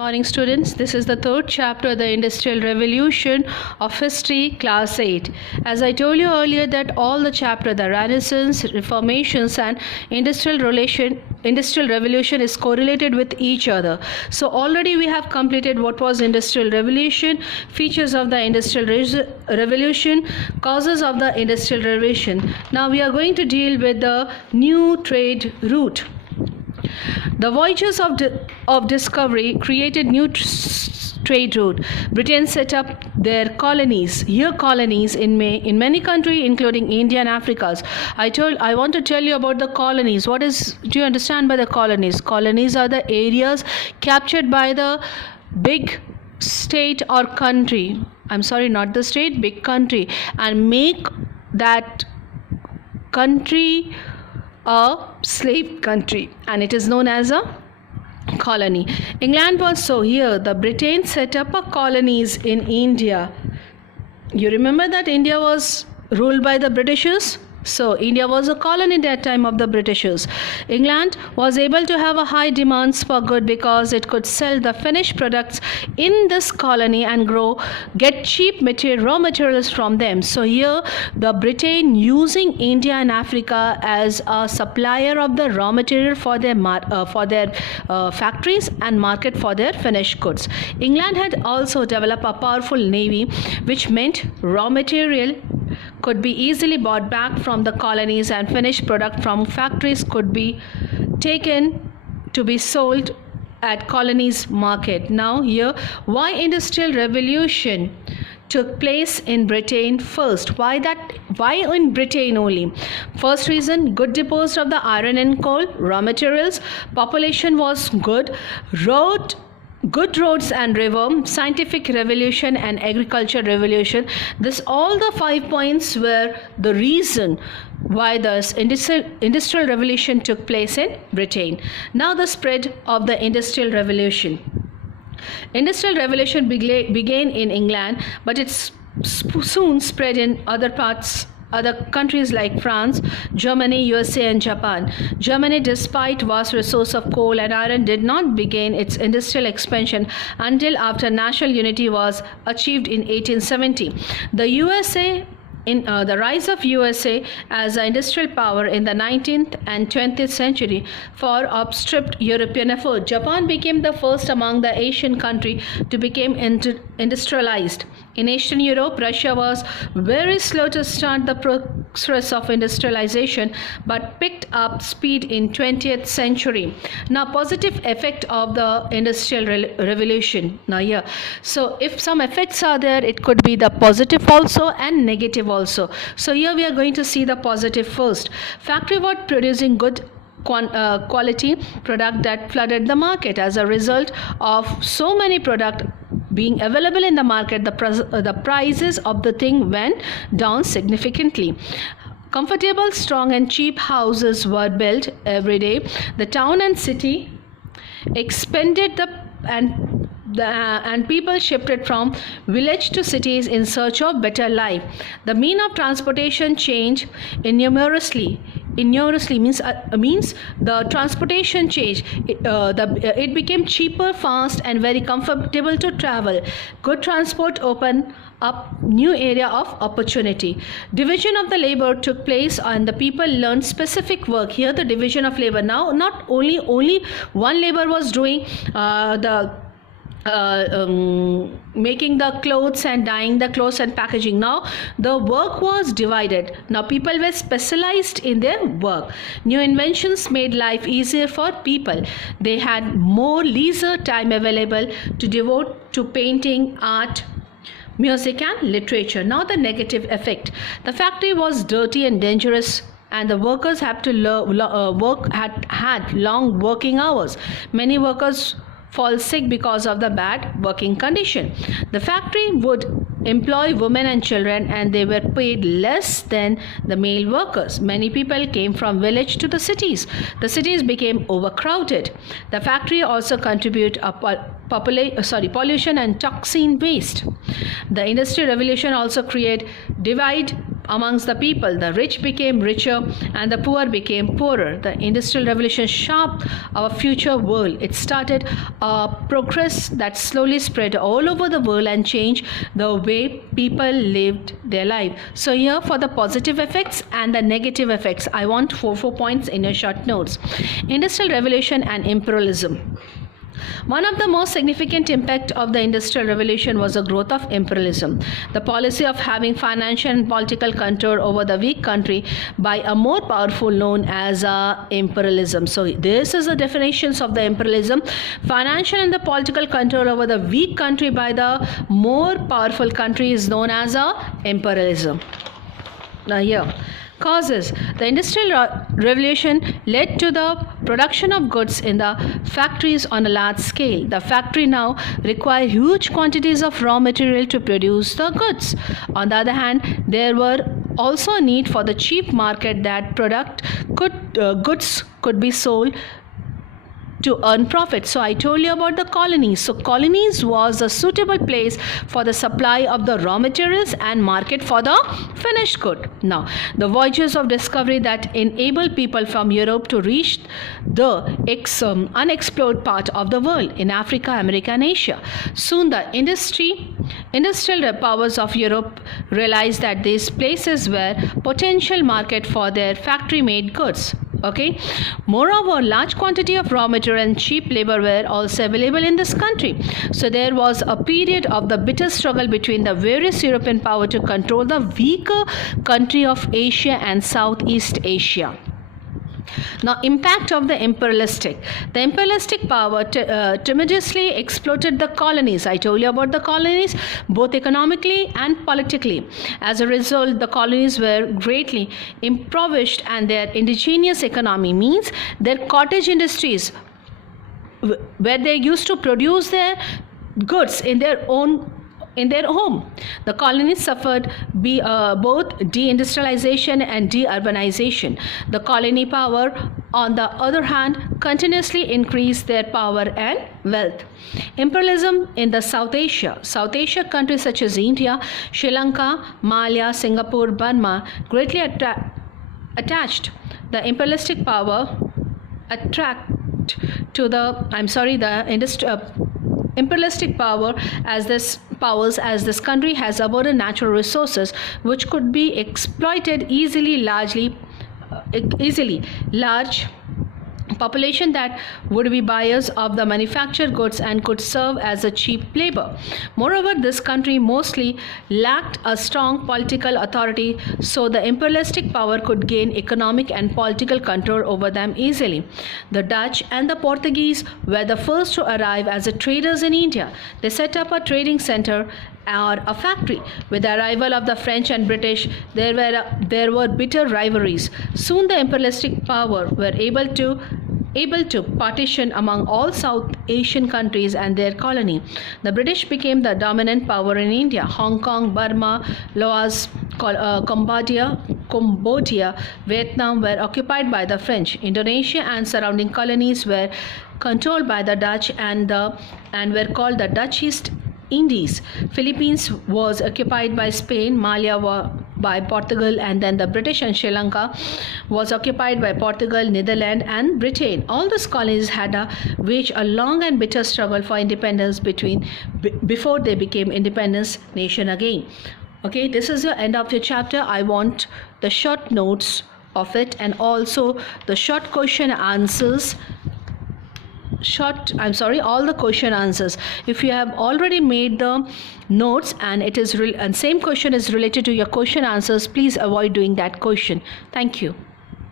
Morning students, this is the third chapter, the Industrial Revolution of History, Class 8. As I told you earlier that all the chapter, the Renaissance, Reformations and Industrial Revolution is correlated with each other. So already we have completed what was Industrial Revolution, features of the Industrial Revolution, causes of the Industrial Revolution. Now we are going to deal with the new trade route. The voyages of discovery created new trade route. Britain set up their colonies, in many countries, including India and Africa. I want to tell you about the colonies. Do you understand by the colonies? Colonies are the areas captured by the big state or country. I'm sorry, not the state, big country, and make that country a slave country, and it is known as a colony. England was here the Britain set up a colonies in India. You remember that India was ruled by the Britishers? So India was a colony at that time of the Britishers. England was able to have a high demands for good because it could sell the finished products in this colony and get cheap raw materials from them. So here the Britain using India and Africa as a supplier of the raw material for their factories and market for their finished goods. England had also developed a powerful navy, which meant raw material could be easily bought back from the colonies and finished product from factories could be taken to be sold at colonies market. Now here, why Industrial Revolution took place in Britain first? Why in Britain only? First reason, good deposit of the iron and coal, raw materials, population was good, good roads and river, scientific revolution and agriculture revolution. All the 5 points were the reason why the industrial revolution took place in Britain. Now the spread of the industrial revolution. Industrial revolution began in England, but it soon spread in other countries like France, Germany, USA and Japan. Germany, despite vast resource of coal and iron, did not begin its industrial expansion until after national unity was achieved in 1870. The rise of USA as an industrial power in the 19th and 20th century far outstripped European effort. Japan became the first among the Asian countries to become industrialized. In Eastern Europe, Russia was very slow to start the process of industrialization but picked up speed in 20th century. Now, positive effect of the Industrial Revolution. Now here, so if some effects are there, it could be the positive also and negative also. So here we are going to see the positive first. Factory were producing good quality product that flooded the market. As a result of so many product being available in the market, the prices of the thing went down significantly. Comfortable, strong and cheap houses were built every day. The town and city expanded and people shifted from village to cities in search of better life. The mean of transportation changed enormously means the transportation change. It became cheaper, fast and very comfortable to travel. Good transport opened up new area of opportunity. Division of the labor took place and the people learned specific work. Here the division of labor. Now not only one labor was doing making the clothes and dyeing the clothes and packaging. Now the work was divided. Now people were specialized in their work. New inventions made life easier for people. They had more leisure time available to devote to painting, art, music and literature. Now the negative effect. The factory was dirty and dangerous and the workers had long working hours. Many workers fall sick because of the bad working condition. The factory would employ women and children and they were paid less than the male workers. Many people came from village to the cities. The cities became overcrowded. The factory also contribute pollution and toxin waste. The Industrial Revolution also created divide amongst the people. The rich became richer and the poor became poorer. The Industrial Revolution shaped our future world. It started a progress that slowly spread all over the world and changed the way people lived their life. So here for the positive effects and the negative effects, I want four points in your short notes. Industrial Revolution and imperialism. One of the most significant impact of the Industrial Revolution was the growth of imperialism, the policy of having financial and political control over the weak country by a more powerful known as imperialism. So this is the definitions of the imperialism: financial and the political control over the weak country by the more powerful country is known as imperialism. Now here. Causes. The Industrial Revolution led to the production of goods in the factories on a large scale. The factory now require huge quantities of raw material to produce the goods. On the other hand, there were also a need for the cheap market that goods could be sold to earn profit. So I told you about the colonies. So colonies was a suitable place for the supply of the raw materials and market for the finished good. Now, the voyages of discovery that enabled people from Europe to reach the unexplored part of the world in Africa, America and Asia. Soon the industrial powers of Europe realized that these places were potential market for their factory-made goods. Okay. Moreover, large quantity of raw material and cheap labor were also available in this country. So there was a period of the bitter struggle between the various European power to control the weaker country of Asia and Southeast Asia. Now, impact of the imperialistic. The imperialistic power tremendously exploited the colonies. I told you about the colonies, both economically and politically. As a result, the colonies were greatly impoverished and their indigenous economy, means their cottage industries, where they used to produce their goods in their home. The colonies suffered both deindustrialization and deurbanization. The colony power, on the other hand, continuously increased their power and wealth. Imperialism in the South Asia countries such as India, Sri Lanka, Malaya, Singapore, Burma greatly attached the imperialistic power imperialistic power as this country has abundant natural resources which could be exploited easily. Large population that would be buyers of the manufactured goods and could serve as a cheap labor. Moreover, this country mostly lacked a strong political authority, so the imperialistic power could gain economic and political control over them easily. The Dutch and the Portuguese were the first to arrive as traders in India. They set up a trading center or a factory. With the arrival of the French and British, there were bitter rivalries. Soon the imperialistic power were able to partition among all South Asian countries and their colony. The British became the dominant power in India. Hong Kong, Burma, Laos, Cambodia, Vietnam were occupied by the French. Indonesia and surrounding colonies were controlled by the Dutch and were called the Dutch East Indies. Philippines was occupied by Spain, Malaya by Portugal, and then the British, and Sri Lanka was occupied by Portugal, Netherlands and Britain. All these colonies had waged a long and bitter struggle for independence before they became independent nation again. Okay, this is the end of your chapter. I want the short notes of it and also the short question answers. All the question answers. If you have already made the notes and same question is related to your question answers, please avoid doing that question. Thank you.